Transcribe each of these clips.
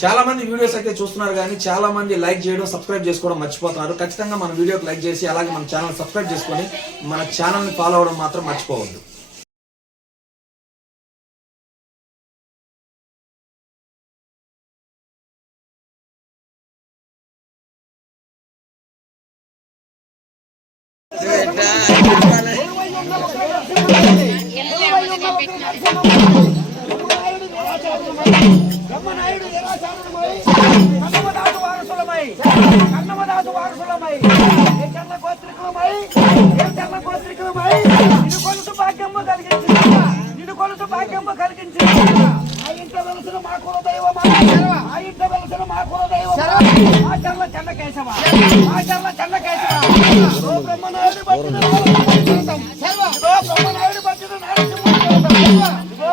చాలా మంది వీడియోస్ అయితే చూస్తున్నారు కానీ చాలా మంది లైక్ చేయడం సబ్స్క్రైబ్ చేసుకోవడం మర్చిపోతున్నారు. ఖచ్చితంగా మన వీడియోకి లైక్ చేసి అలాగే మన ఛానల్ సబ్స్క్రైబ్ చేసుకొని మన ఛానల్ని ఫాలో అవ్వడం మాత్రం మర్చిపోవద్దు.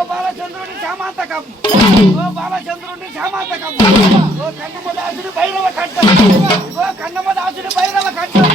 బాలచంద్రుడి శ్యామాంతకం బాలచంద్రుడి శ్యామాంతకం కన్నమదాసుడి భైరవ ఖడ్గం కన్నమదాసుడి భైరవ ఖడ్గం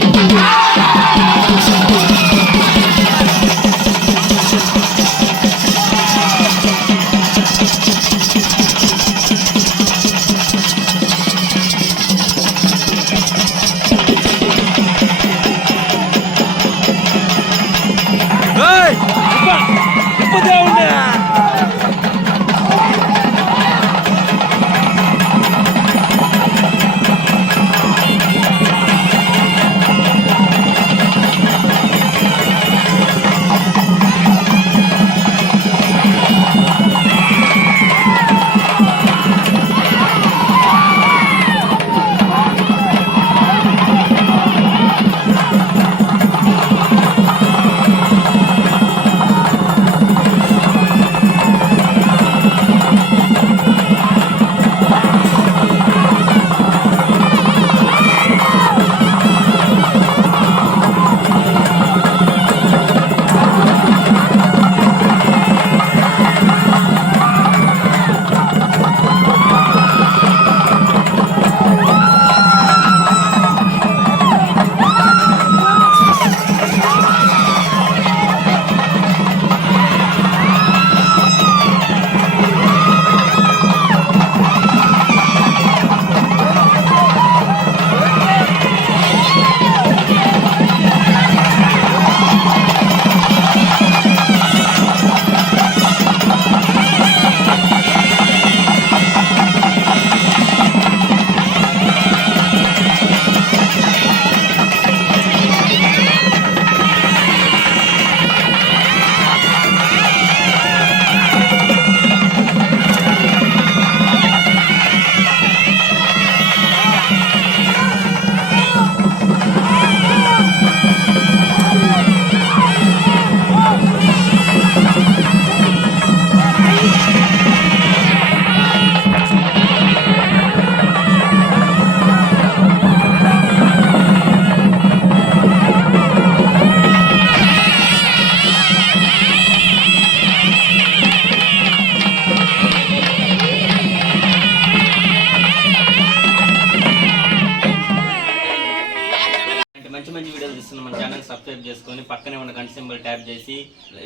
మంచి వీడియోలు చూస్తున్న మన ఛానల్ సబ్స్క్రైబ్ చేసుకొని పక్కనే ఉన్న గంట సింబల్ ట్యాప్ చేసి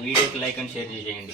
వీడియోకి లైక్ అండ్ షేర్ చేయండి.